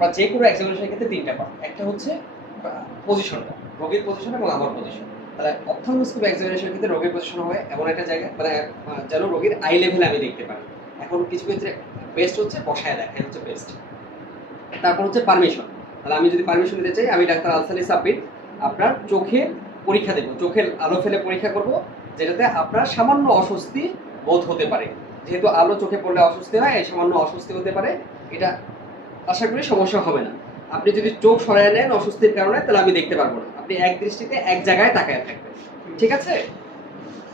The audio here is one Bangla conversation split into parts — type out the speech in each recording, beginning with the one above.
আমরা যে কোনো এক্সামিনেশনের ক্ষেত্রে তিনটা পার্ট, একটা হচ্ছে পজিশনটা, রোগীর পজিশন এবং আমার পজিশন। তাহলে অপথলমোস্কোপি এক্সামিনেশনের ক্ষেত্রে রোগীর পজিশন হয় এমন একটা জায়গা মানে যেন রোগীর আই লেভেলে আমি দেখতে পারি। এখন কিছু ক্ষেত্রে বেস্ট হচ্ছে বসায় দেখা, হচ্ছে বেস্ট। তারপর হচ্ছে পারমিশন। তাহলে আমি যদি পারমিশন দিতে চাই, আমি ডাক্তার আলসালি সাব্বির আপনার চোখের পরীক্ষা দেবো, চোখের আলো ফেলে পরীক্ষা করব, যেটাতে আপনার সামান্য অস্বস্তি বোধ হতে পারে। যেহেতু আলো চোখে পড়লে অস্বস্তি হয়, এই সামান্য অস্বস্তি হতে পারে, এটা আশা করি সমস্যা হবে না। আপনি যদি চোখ সরায় নেন অস্বস্তির কারণে, তাহলে আমি দেখতে পারবো না। আপনি এক দৃষ্টিতে এক জায়গায় তাকায় থাকবেন, ঠিক আছে?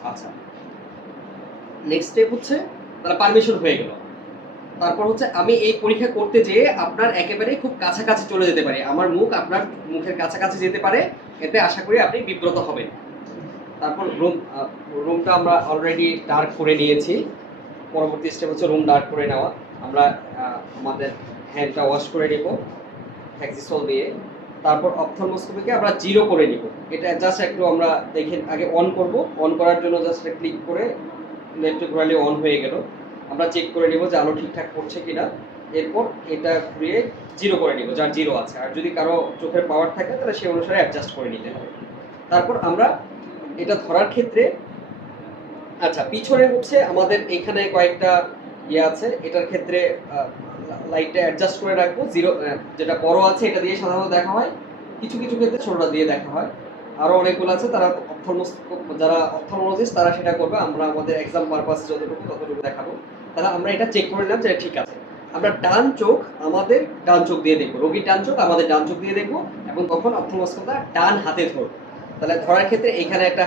আচ্ছা, নেক্সট স্টেপ হচ্ছে তাহলে পারমিশন হয়ে গেল। তারপর হচ্ছে আমি এই পরীক্ষা করতে যেয়ে আপনার একেবারে খুব কাছাকাছি চলে যেতে পারে, আমার মুখ আপনার মুখের কাছাকাছি যেতে পারে, এতে আশা করি আপনি বিব্রত হবেন। তারপর রুমটা আমরা অলরেডি ডার্ক করে নিয়েছি। পরবর্তী স্টেপ হচ্ছে রুম ডার্ক করে নেওয়া। আমরা আমাদের হ্যান্ডটা ওয়াশ করে নিব হ্যাক্সিসল দিয়ে। তারপর অপথলমোস্কোপিকে আমরা 0 করে নিব। এটা জাস্ট একটু আমরা দেখে আগে অন করব। অন করার জন্য জাস্ট ক্লিক করে লেফটে ঘোরালে অন হয়ে গেল। আমরা চেক করে নিব যে আলো ঠিকঠাক পড়ছে কিনা। এরপর এটা ঘুরিয়ে 0 করে নিব, যার 0 আছে। আর যদি কারো চোখের পাওয়ার থাকে তাহলে সেই অনুসারে অ্যাডজাস্ট করে নিতে হবে। তারপর আমরা এটা ধরার ক্ষেত্রে আচ্ছা পিছনে হচ্ছে আমাদের এখানে কয়েকটা ইয়ে আছে, এটার ক্ষেত্রে লাইটটা অ্যাডজাস্ট করে রাখবো। 0 যেটা বড় আছে এটা দিয়ে সাধারণত দেখা হয়, কিছু কিছু ক্ষেত্রে ছোটটা দিয়ে দেখা হয়। আরো অনেকগুলো আছে, তারা যারা অপথলমোলজিস্ট তারা সেটা করবে। আমরা আমাদের এক্সাম পারপাসে ততটুকু দেখাবো। তাহলে আমরা এটা চেক করে নিলাম যে ঠিক আছে। আমরা ডান চোখ আমাদের ডান চোখ দিয়ে দেখবো, রোগীর ডান চোখ আমাদের ডান চোখ দিয়ে দেখবো, এবং তখন অপথলমোস্কোপটা ডান হাতে ধরবো। তাহলে ধরার ক্ষেত্রে এখানে একটা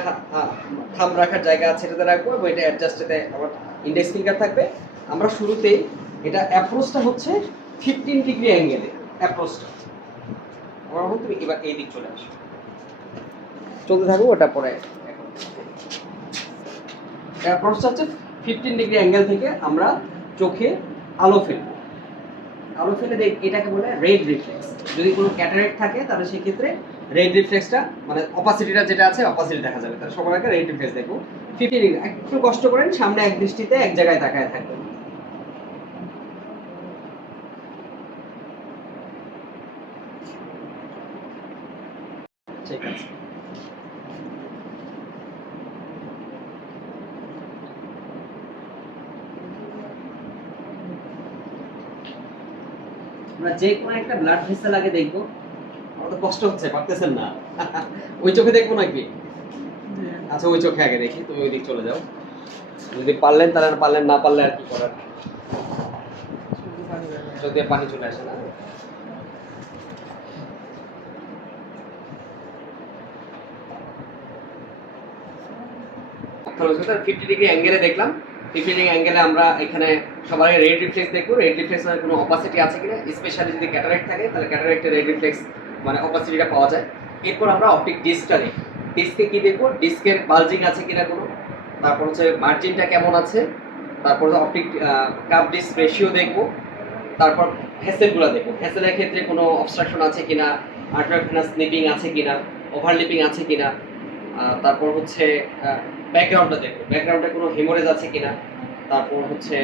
থাম রাখার জায়গা আছে, এটাতে রাখবো, এবং এটা অ্যাডজাস্টেতে আমার ইন্ডেক্স ফিঙ্গার থাকবে। আমরা শুরুতেই এটা অ্যাপ্রোচটা হচ্ছে 15 ডিগ্রি অ্যাঙ্গেলে অ্যাপ্রোচটা। আমার মনে তুমি এবার এই দিক চলে আসো, চলতে থাকবো। ওটা পরে অ্যাপ্রোচটা হচ্ছে 15 ডিগ্রি অ্যাঙ্গেল থেকে আমরা চোখে আলো ফেলবো। আলো ফেলে এটাকে বলে রেড রিফ্লেক্স। যদি কোনো ক্যাটারেক্ট থাকে তাহলে সেক্ষেত্রে রেড রিফ্লেক্সটা মানে অপাসিটিটা যেটা আছে অপাসিটি দেখা যাবে। তাহলে সবার আগে রেড রিফ্লেক্স দেখবো 15 ডিগ্রি। একটু কষ্ট করেন, সামনে এক দৃষ্টিতে এক জায়গায় তাকায় থাকবেন। ঠিক আছে, আমরা যে কোনো একটা ব্লাড ভেসেল আগে দেখবো। আমার তো কষ্ট হচ্ছে, পারতেছেন না। ওই চোখে দেখবো নাকি? আচ্ছা ওই চোখে আগে দেখি, তুমি ওই দিক চলে যাও। যদি পারলেন তাহলে, পারলেন না পারলে আর কি করার। যদি পানি চলে আসে না। 50 ডিগ্রি অ্যাঙ্গেলে দেখলাম। 50 ডিগ্রি অ্যাঙ্গেলে আমরা এখানে সবার আগে রেড রিফ্লেক্স দেখবো। রেড রিফ্লেক্সের কোনো অপাসিটি আছে কিনা, স্পেশালি যদি ক্যাটারাক্ট থাকে তাহলে ক্যাটারাক্টের রেড রিফ্লেক্স মানে অপাসিটিটা পাওয়া যায়। এরপর আমরা অপটিক ডিস্কটা দেখব। ডিস্কে কি দেখবো? ডিস্কের বালজিং আছে কিনা কোনো, তারপর হচ্ছে মার্জিনটা কেমন আছে, তারপর অপটিক কাপ ডিস্ক রেশিও দেখবো, তারপর ভেসেলগুলো দেখবো। ভেসেলের ক্ষেত্রে কোনো অবস্ট্রাকশন আছে কিনা, আর্টারভেনাস স্নিপিং আছে কিনা, ওভারলিপিং আছে কিনা, তারপর হচ্ছে ব্যাকগ্রাউন্ডটা দেখবো, ব্যাকগ্রাউন্ডে কোনো হেমোরেজ আছে কিনা, তারপর হচ্ছে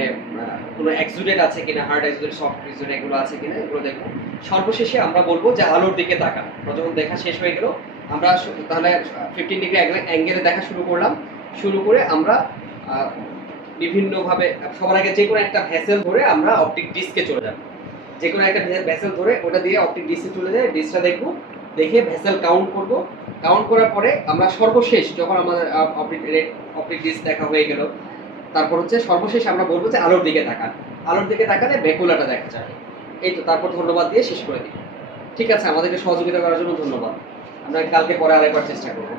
কোনো এক্সুডেট আছে কিনা, হার্ড এক্সুডেট, সফট এক্সুডেট এগুলো আছে কিনা, এগুলো দেখবো। সর্বশেষে আমরা বলবো যে আলোর দিকে তাকান। যখন দেখা শেষ হয়ে গেল আমরা তাহলে 15 ডিগ্রি অ্যাঙ্গেলে দেখা শুরু করলাম। শুরু করে আমরা বিভিন্নভাবে সবার আগে যে কোনো একটা ভেসেল ধরে আমরা অপটিক ডিস্কে চলে যাব। যে কোনো একটা ভেসেল ধরে ওটা দিয়ে অপটিক ডিস্কে চলে যায়, ডিস্কটা দেখবো, দেখে ভেসেল কাউন্ট করব। কাউন্ট করার পরে আমরা সর্বশেষ যখন আমাদের অপটিক ডিস্ক দেখা হয়ে গেল, তারপর হচ্ছে সর্বশেষ আমরা বলবো যে আলোর দিকে তাকান। আলোর দিকে তাকালে ব্যাকুলাটা দেখা যাবে। এই তো, তারপর ধন্যবাদ দিয়ে শেষ করে দিই। ঠিক আছে, আমাদেরকে সহযোগিতা করার জন্য ধন্যবাদ। আমরা কালকে পরে আরেকবার চেষ্টা করবো।